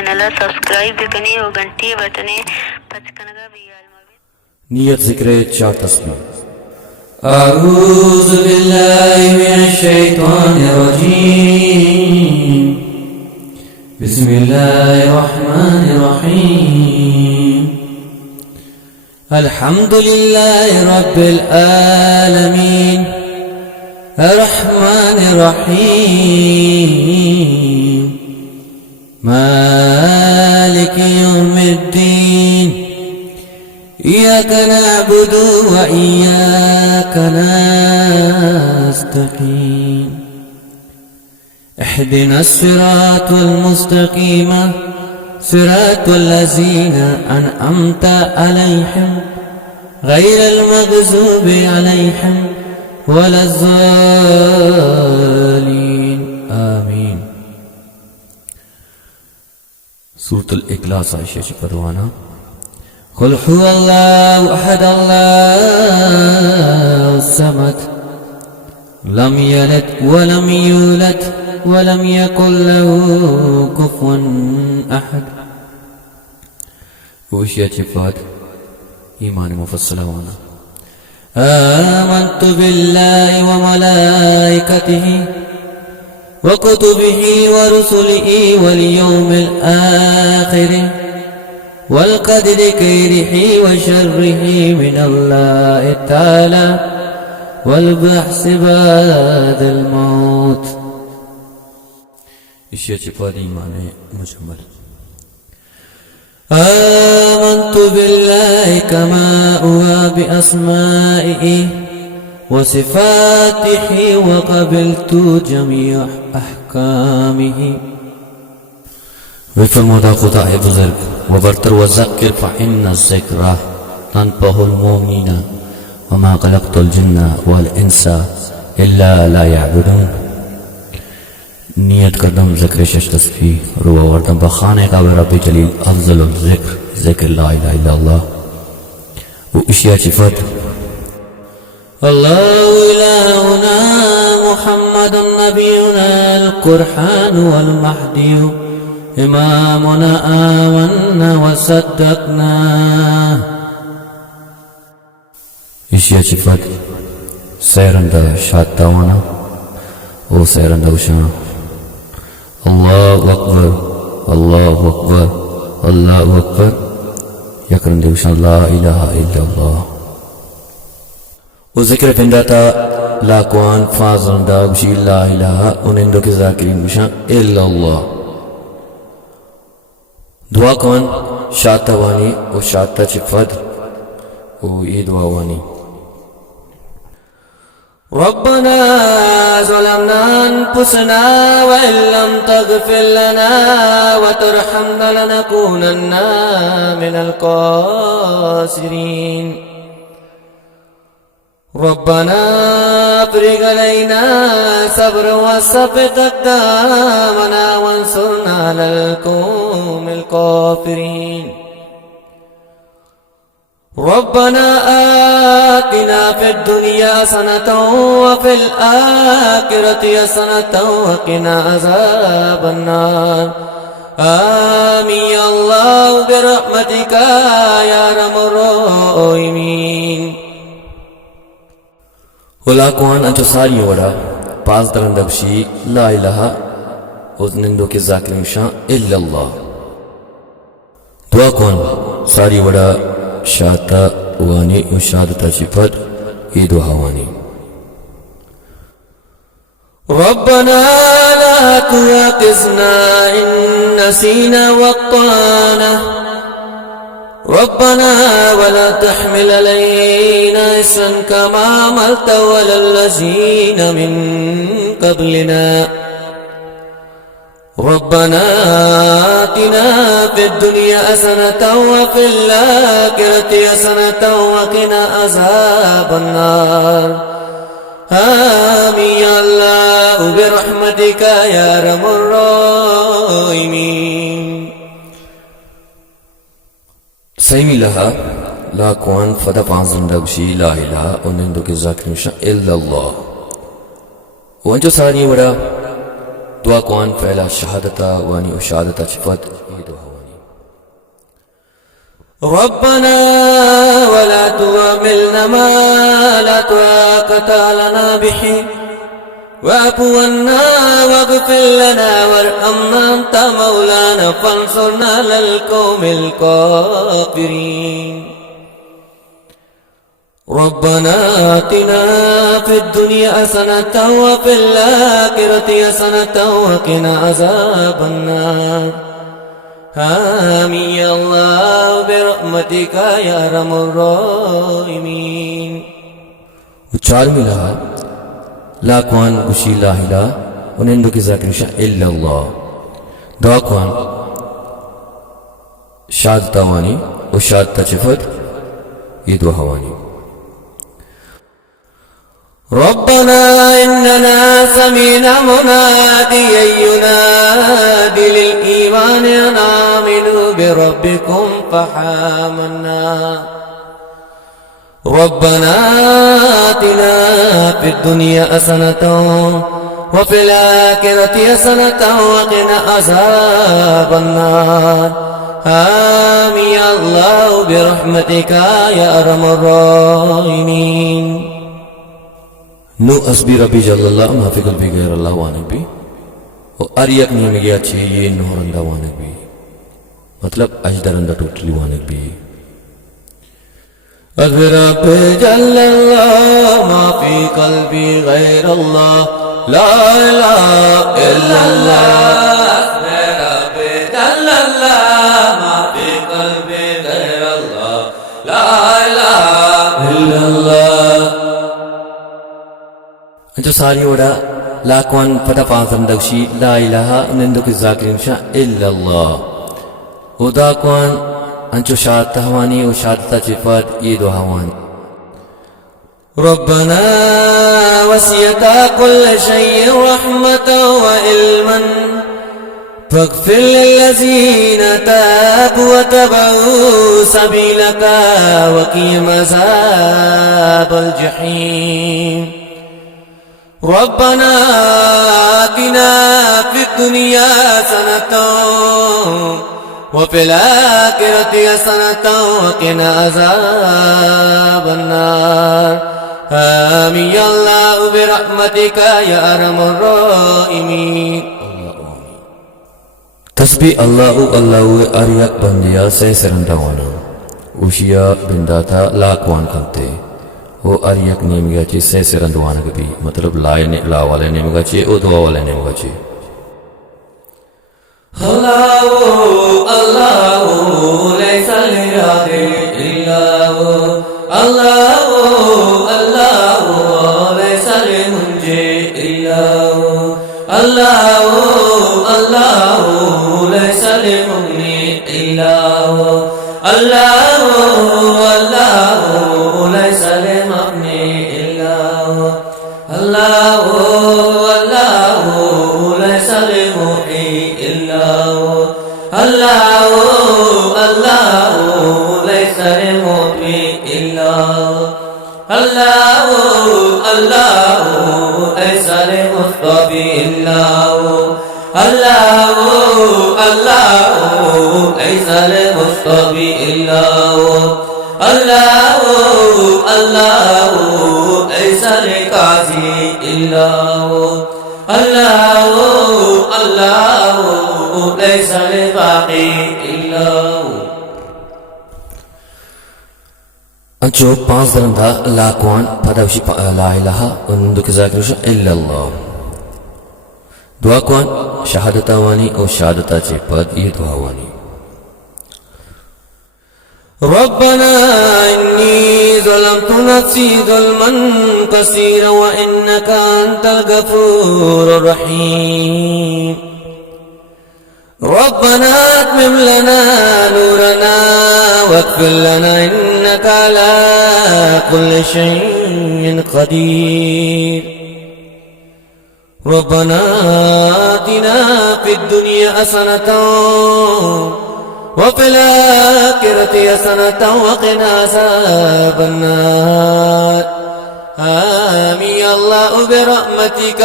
Channel subscribe करनी और घंटी बटने पचकनगा भी नियत जिक्र 4 तस्बीह। अऊज़ु बिल्लाहि मिनश शैतानिर रजीम। बिस्मिल्लाहिर रहमानिर रहीम। अल्हम्दुलिल्लाहि रब्बिल आलमीन अर्रहमानिर रहीम मालिकि यौमिद्दीन। इय्याक नअबुदु व इय्याक नस्तईन। इहदिनस सिरातल मुस्तकीम सिरातल लज़ीना अनअमता अलैहिम गैरल मग़ज़ूबि अलैहिम वलज़्ज़ालीन। आमीन। सूरतुल इखलास आयशा परवाना। क़ुल हुवल्लाहु अहद अल्लाहुस समद लम यलिद वलम यूलद वलम यकुल लहू कुफुवन अहद। वशियाची फात ईमान मुफस्सलवाना। आमन्तु बिल्लाहि व मलाइकतिहि व कुतुबिहि व रुसुलिहि वल यौमिल आखिर वल क़दरि खैरिहि व शर्रिहि मिनल्लाहि तआला वल बअ्सि बअदल मौत। इशियाची फात ईमान मुजम्मल। आमन्तु बिल्लाहि कमा हुवा बिअस्माइहि व सिफातिहि व क़बिलतु जमीअ अहकामिहि। वे फरमादा खुदा है बुजुर्ग व बरतर व ज़क्र फ़इन्न ज़िक्रा तनफ़उल मुमिनीना व मा ख़लक़तुल जिन्ना वल इंसा इल्ला लियअबुदून। नियत करदम ज़िक्र शश तस्बीह रुआ वरदम बखाने का रब्बी जलील अफ़ज़लुल ज़िक्र ज़िक्र ला इलाहा इल्लल्लाह। वो इशिया चिफ़त अल्लाहु इलाहुना मुहम्मदुन नबियुना अल क़ुरआन वल महदियु इमामुना आमन्ना व सद्दक़ना। इशिया चिफ़त सैरंदा शातावाना ओ सैरंदा उशान। अल्लाहु अकबर अल्लाहु अकबर अल्लाहु अकबर यकरंदे उशान ला इलाहा इल्लल्लाह। वो ज़िक्र फिंदाता लाकुआन फाज़ंदा उशी ला इलाहा उनिंदो के ज़ाकिरीन उशान इल्लल्लाह। दुआ कौन शातावानी ओ शाता चिफ़त ओ ये दुआ वानी। रब्बना ज़लमना अनफुसना व इन लम तग़फ़िर लना व तरहमना लनकूनन्ना मिनल ख़ासिरीन। रब्बना अफ़रिग़ अलैना सब्रन व सब्बित अक़दामना वंसुरना अलल क़ौमिल काफ़िरीन। रब्बना आतिना फिद दुनिया हसनतन व फिल आखिरति हसनतन व क़िना अज़ाबन नार। आमीन या अल्लाह बिरहमतिका या अरहमर राहिमीन। हुलाकुआन अंचो सारी वड़ा पास दरंदबशी ला इलाहा उज़निंदो के ज़ाकिरीन शान इल्लल्लाह। दुआ कौन सारी वड़ा शाता वानी उशादता चिफ़त ये दुआ वानी। रब्बना ला तुआख़िज़ना इन नसीना व अख़्ताअना। रब्बना वला तहमिल अलैना इस्रन कमा हमलतहु अलल लज़ीना मिन क़ब्लिना। रब्बना आतिना फिद दुनिया हसनतन व फिल आखिरति हसनतन व क़िना अज़ाबन नार। आमीन या अल्लाह बिरहमतिका या अरहमर राहिमीन। सही लहा लाकुआन फदा पांज़ंदबशी ला इलाहा उनिंदो के ज़ाकिरीन शान इल्लल्लाह। वंजो सारी वड़ा दुआ कौन फैला शहादता वानी उशादता चिफ़त ये दुआ। ربنا ولا تحملنا ما لا طاقة لنا به واعف عنا واغفر لنا وارحمنا أنت مولانا فانصرنا على القوم الكافرين ربنا آتنا في الدنيا حسنة وفي الآخرة حسنة وقنا عذاب النار آمين يا الله برحمتك يا أرحم الراحمين. उच्चार मिला लाकवान गुशी लाहिला उनेंदो की जाकिर इल्लल्लाह दाकवान शादतावानी और शादता चिफत ये दो हवानी. ربنا إننا سمعنا مناديا ينادي للإيمان أن آمنوا بربكم فآمنا ربنا آتنا في الدنيا حسنة وفي الآخرة حسنة وقنا عذاب النار آمين يا الله برحمتك يا أرحم الراحمين. नो अस्बी रबी जल्लल्लाह माफी कल्बी गैर अल्लाह वाने भी और अरियक नहीं में गया छे ये नोरंदा वाने भी मतलब अजदरंदा टोटली वाने भी अस्बी रबी जल्लल्लाह माफी कल्बी गैर अल्लाह ला इलाहा इल्लल्लाह अस्बी रबी जल्लल्लाह माफी कल्बी गैर अल्लाह ला इलाहा इल्लल्लाह. जो सारी ओड़ा लाकवान फटा पांचम दक्षी ला इलाहा नंदो की जाकिर इल्लल्लाह उदाकवान अंचो शाद हवानी और शादता चिफत ये दो हवानी. रब्बना वसियता कुल शैء रहमतन व इल्मन فاغفر للذين تابوا واتبعوا سبيلك وقهم عذاب الجحيم. ربنا آتنا في الدنيا حسنة وفي الآخرة حسنة وقنا عذاب النار آمين يا الله برحمتك يا أرحم الراحمين. तस्बीह अल्लाहु अल्लाहु अरियक बंदिया से सरंदावाना उशिया बिंदाता लाकवान करते वो अरियक नेम गाची से सरंदवाना कभी मतलब लाए ने ला वाले नेम गाची ओ दुआ वाले नेम गाची. अल्लाहु अल्लाहु लैसा लिरादे इल्लाहु अल्लाहु अल्लाहु लैसा लिमुंजे इल्लाहु अल्लाहु अल्लाहु लैसा लिमुगनी इल्लाहु अल्लाहु अल्लाहु लैसा लिमगनी इल्लाहु अल्लाहु अल्लाहु लैसा लिमुही इल्लाहु अल्लाहु अल्लाहु लैसा लिमुही इल्लाहु अल्लाहु अल्लाहु लैसा लिमुस्तफी इल्लाहु अल्लाहु अल्लाहु लैसा लिमुस्तफी इल्लाहु अल्लाहु अल्लाहु लैसा लिकाज़ी इल्लाहु अल्लाहु अल्लाहु लैसा लिबाक़ी इल्लाहु. अंचो पांच दरंदा लाकवान फदावशी ला इलाहा उन्दु के जाकिर इल्लल्लाह दुआ कौन शहादता वानी और शहादता चे पद ये दुआ वानी. ربنا إني ظلمت نفسي ظلما كثيرا وإنك أنت الغفور الرحيم. ربنا أتمم لنا نورنا واغفر لنا إنك على كل شيء قدير. ربنا آتنا في الدنيا حسنة وفي الآخرة حسنة وقنا عذاب النار آمين يا الله برحمتك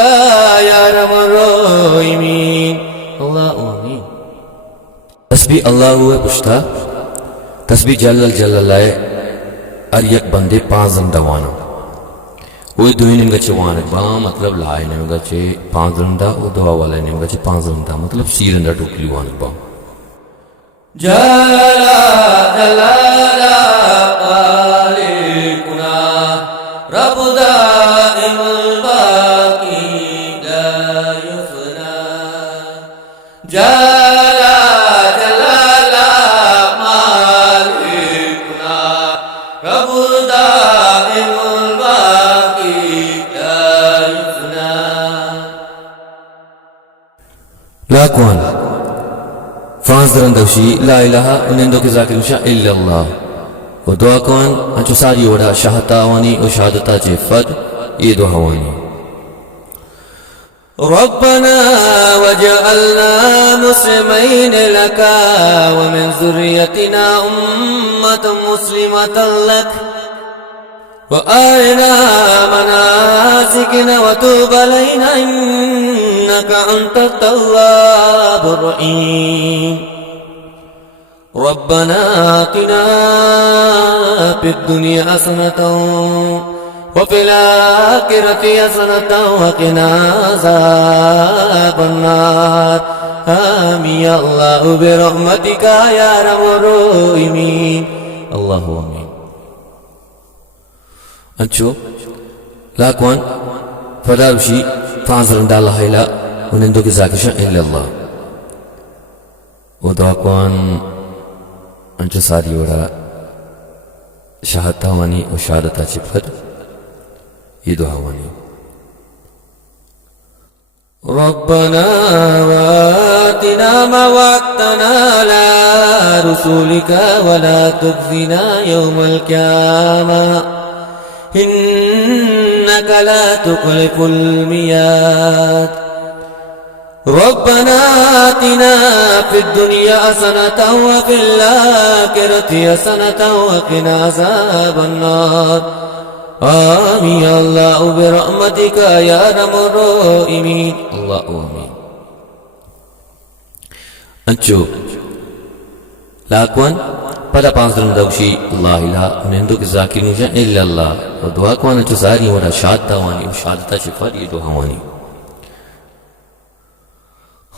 يا أرحم الراحمين. الله آمين. तस्बीह अल्लाह हुए पुछता तस्बीह जल्ल जल्लाय अरियक बंदे पांच जंदावानो वो दुई निमगचे वान बा मतलब लाय निमगचे पांच जंदा वो दुआ वाले निमगचे पांच जंदा मतलब सीरंदा टुकली वान बा जला जलाला खालिकुना रब्बुदा इमुल बाकी ला युफना जला जलाला खालिकुना रब्बुदा इमुल बाकी ला युफना लाकwan Fazran dawshi la ilaha unendo ke zakir sha illa Allah wa dua kon anchu sari wada shahata wani wa shahadata je fad ye dua wani ربنا وجعلنا مسلمين لك ومن ذريتنا أمة مسلمة لك وأرنا مناسكنا وتوب علينا إنك أنت التواب الرحيم ربنا آتنا في الدنيا حسنة وفي الآخرة حسنة وقنا عذاب النار آمين يا الله برحمتك يا أرحم الراحمين الله آمين Ancho lakwan fadarushi fazran dalla hayla unendo ke zakisha illa Allah ودعكوان أنجو ساري ورا شهادة واني وشهادة شفر يدعى واني ربنا وآتنا ما وعدتنا على رسولك ولا تخزنا يوم القيامة إنك لا تخلف الميعاد ربنا آتنا في الدنيا حسنة وفي الآخرة حسنة وقنا عذاب النار آمين يا الله برحمتك يا أرحم الراحمين الله آمين أنشو لاكوان pada panzran daushi Allah ilaha unendo ke zakir nusha illa Allah wa dua kwana cho sari wada shahadta wani shahadata shifar ye dua wani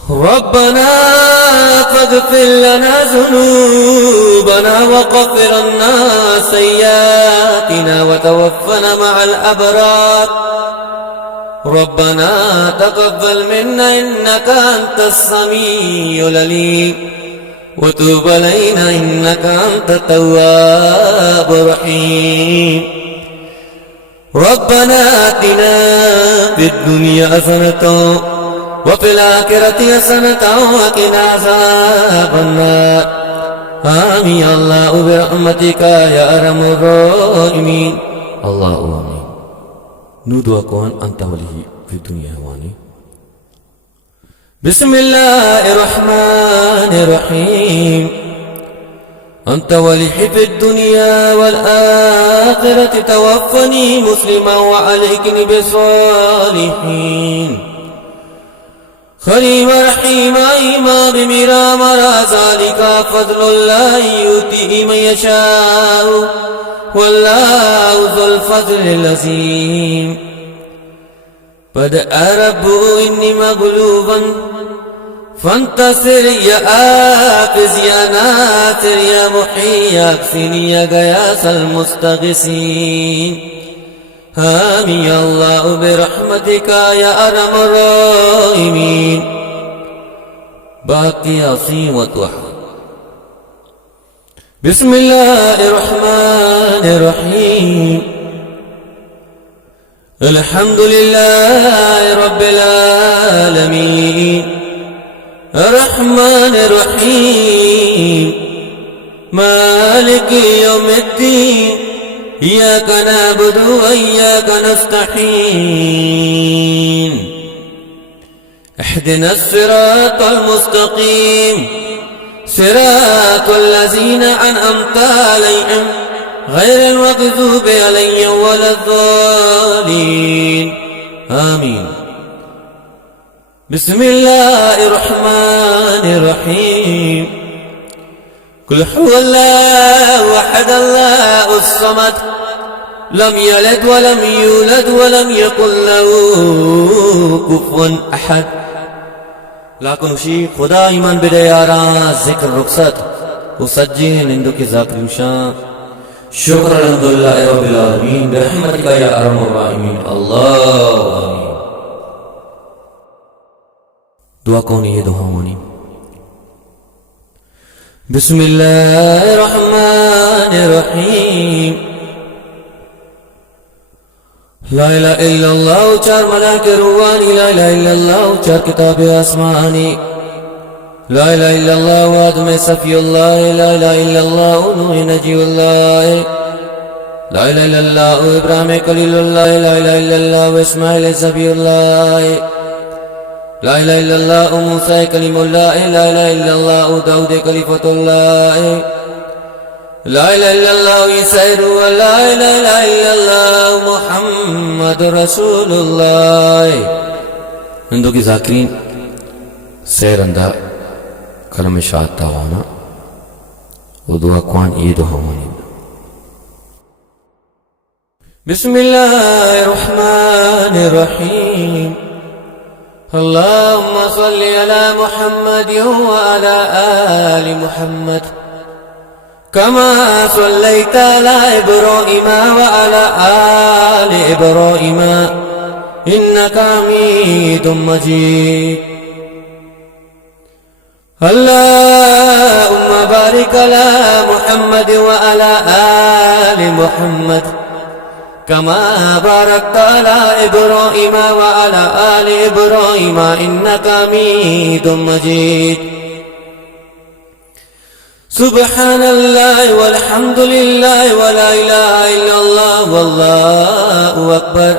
ربنا فاغفر لنا ذنوبنا وغفر عنا سيئاتنا وتوفنا مع الأبرار ربنا تقبل منا إنك أنت السميع العليم وتوب علينا إنك أنت التواب الرحيم ربنا آتنا في الدنيا حسنة وفي الآخرة حسنة وقنا عذاب النار آمين يا الله برحمتك يا أرحم الراحمين الله آمين ندعوكم أنت ولي في الدنيا واني بسم الله الرحمن الرحيم أنت ولي في الدنيا والآخرة توفني مسلما وألحقني بالصالحين خليم رحيم إمام مرام ذلك فضل الله يؤتيه من يشاء والله ذو الفضل العظيم بدأ ربه إني مغلوبا فانتصر يا آفز يا ناصر يا محيي أكفني يا غياث المستغيثين آمين يا الله برحمتك يا أرحم الراحمين باقي عظيم وتوحد بسم الله الرحمن الرحيم الحمد لله رب العالمين الرحمن الرحيم مالك يوم الدين إياك نعبد وإياك نستعين اهدنا الصراط المستقيم صراط الذين أنعمت عليهم غير المغضوب عليهم ولا الضالين آمين بسم الله الرحمن الرحيم कुल हुवल्लाहु अहद अल्लाहुस समद लम यलिद वलम यूलद वलम यकुल लहू कुफुवन अहद। लाकुन उशी खुदा ईमान बिदे यारा जिक्र रुखसत उसज्जी निंदो के जाकिर शां शुक्र अल्हम्दुलिल्लाह रब्बिल आलमीन बिरहमतिका या अरहमर राहिमीन अल्लाह आमीन। दुआ कौन ये दुआ होनी। बिस्मिल्लाहिर्रहमानिर्रहीम। ला इलाहा इल्लल्लाह चार मलाइके रूहानी, ला इलाहा इल्लल्लाह चार किताब आसमानी, ला इलाहा इल्लल्लाह आदम सफीउल्लाह, ला इलाहा इल्लल्लाह नूह नजीउल्लाह, ला इलाहा इल्लल्लाह इब्राहीम खलीलुल्लाह, ला इलाहा इल्लल्लाह इस्माइल ज़बीउल्लाह, ला इलाहा इल्लल्लाह मूसा कलीमुल्लाह, ला इलाहा इल्लल्लाह दाऊद खलीफतुल्लाह, ला इलाहा इल्लल्लाह ईसा रूहुल्लाह, ला इलाहा इल्लल्लाह मुहम्मदुर रसूलुल्लाह। हिंदू की जाकिरीन सैर अंदा कलम शाद तावाना वो दुआ कौन ये दुआ होनी। बिस्मिल्लाहिर्रहमानिर्रहीम। अल्लाहुम्मा सल्लि अला मुहम्मद व अला आलि मुहम्मद कमा सल्लैता अला इब्राहीम व अला आलि इब्राहीम इन्नका हमीदुम मजीद। अल्लाहुम्मा बारिक अला मुहम्मद व अला आलि मुहम्मद कमा बारकता अला इब्राहीम व अला आलि इब्राहीम इन्नका हमीदुम मजीद। सुब्हानल्लाह वल्हम्दुलिल्लाह व ला इलाहा इल्लल्लाह वल्लाहु अकबर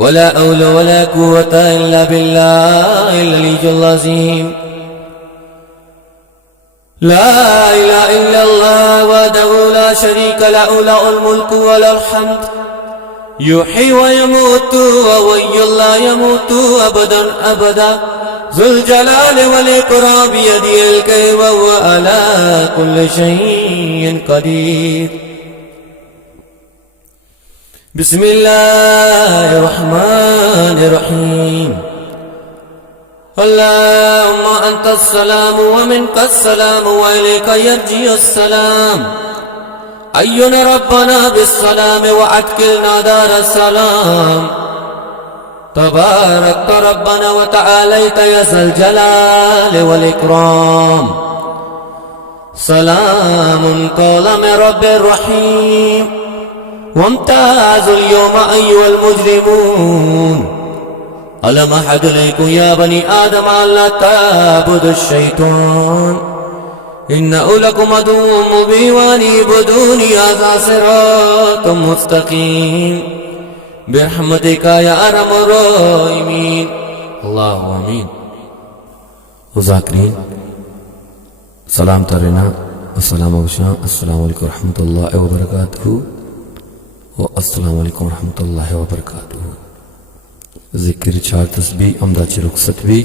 व ला हौला व ला कुव्वता इल्ला बिल्लाहिल अलिय्यिल अज़ीम। ला इलाहा इल्लल्लाह वहदहु ला शरीका लहु लहुल मुल्कु व लहुल हम्द युह्यी व यमूतु व हुव्वल ला यमूतु अबदन अबदा ज़ुल जलालि वल इकराम बियदिहिल खैर व हुवा अला कुल्लि शैइन क़दीर। बिस्मिल्लाहिर्रहमानिर्रहीम। अल्लाहुम्मा अंतस्सलाम व मिनकस्सलाम व इलैका यर्जिउस्सलाम अय्युना रब्बना बिस्सलाम व अदखिलना दारस्सलाम तबारकत रब्बना व तआलैता या ज़ल जलाल वल इकराम। सलामुन कौलन मिन रब्बिर रहीम वम्ताज़ुल यौमा अय्युहल मुजरिमून। अलम अहद इलैकुम या बनी आदम अल्ला ताबुदुश शैतान इन्नहु लकुम अदुव्वुम मुबीन व अनि'बुदूनी हाज़ा सिरातुम मुस्तक़ीम बिरहमतिका या अरहमर राहिमीन। अल्लाहु आमीन। ज़ाकिरीन सलाम तरेना अस्सलामु अलैकुम रहमतुल्लाहि व बरकातुहू व अस्सलामु अलैकुम रहमतुल्लाहि व बरकातुहू। जिक्र चार तस्बीह अमदा ची रुखसत भी